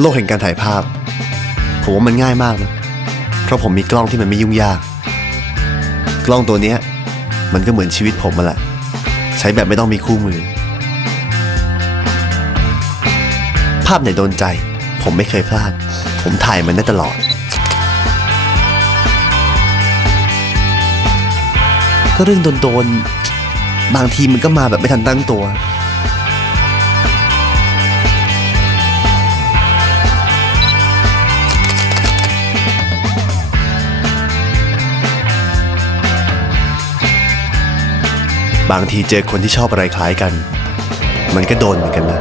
โลกแห่งการถ่ายภาพ ผมว่ามันง่ายมากนะ เพราะผมมีกล้องที่มันไม่ยุ่งยาก กล้องตัวเนี้ย มันก็เหมือนชีวิตผมมาแหละ ใช้แบบไม่ต้องมีคู่มือ ภาพไหนโดนใจ ผมไม่เคยพลาด ผมถ่ายมันได้ตลอด ก็เรื่องโดนๆบางทีมันก็มาแบบไม่ทันตั้งตัว บางทีเจอคนที่ชอบอะไรคล้ายกัน มันก็โดนเหมือนกันนะ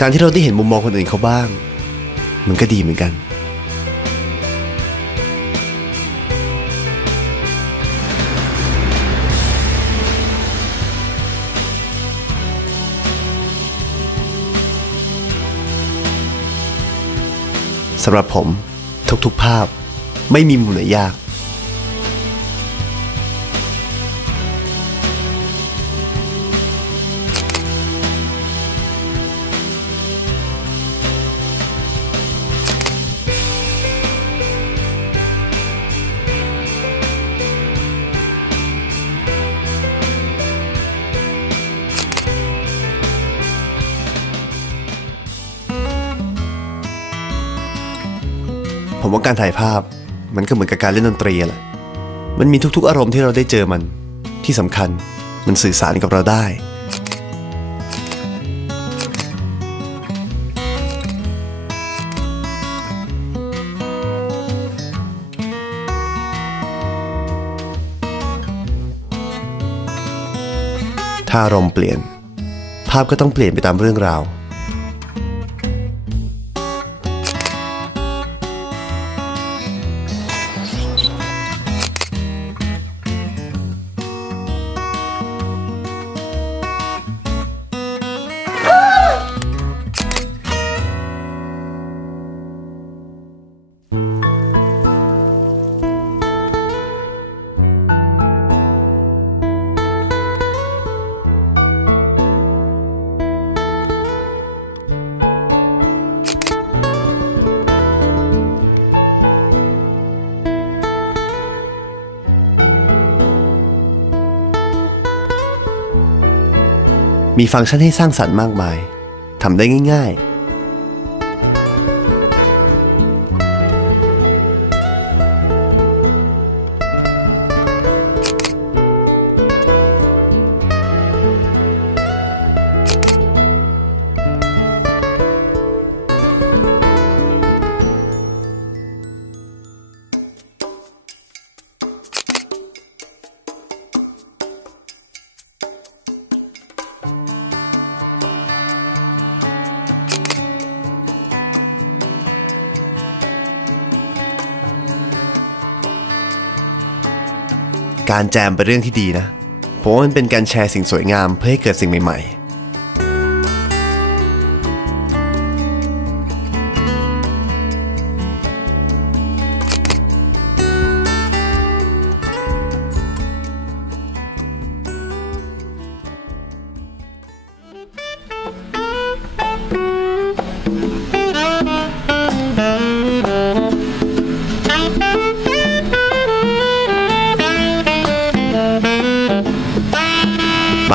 การที่เราได้เห็นมุมมองคนอื่นเขาบ้าง มันก็ดีเหมือนกัน สำหรับผมทุกๆภาพไม่มีมุมไหนยาก ผมว่าการถ่ายภาพ มันก็เหมือนกับการเล่นดนตรีแหละ มันมีทุกๆ อารมณ์ที่เราได้เจอมัน ที่สำคัญมันสื่อสารกับเราได้ ถ้าอารมณ์เปลี่ยน ภาพก็ต้องเปลี่ยนไปตามเรื่องราว มีฟังก์ชันให้สร้างสรรค์มากมายทำได้ง่าย ๆ การแจมเป็นเรื่องที่ดีนะ เพราะว่ามันเป็นการแชร์สิ่งสวยงามเพื่อให้เกิดสิ่งใหม่ๆ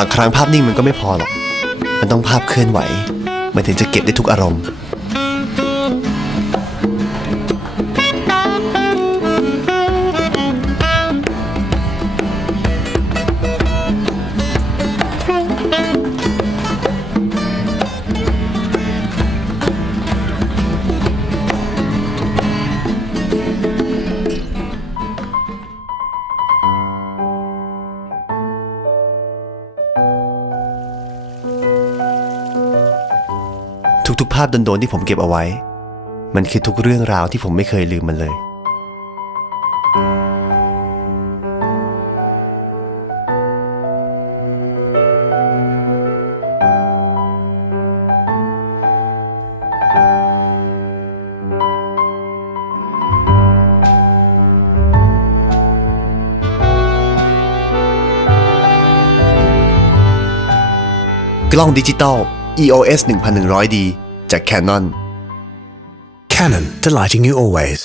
บางครั้งภาพนิ่งมันก็ไม่พอหรอก มันต้องภาพเคลื่อนไหว มันถึงจะเก็บได้ทุกอารมณ์ ทุกๆ ภาพโดนๆที่ผมเก็บเอาไว้ มันคือทุกเรื่องราวที่ผมไม่เคยลืมมันเลย กล้องดิจิตอล EOS 1100D จาก Canon Canon delighting you always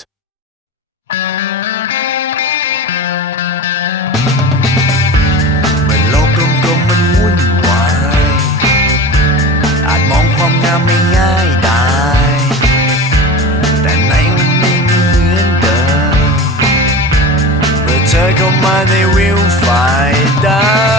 ธอเข้ามาในวิวฝ่ายดา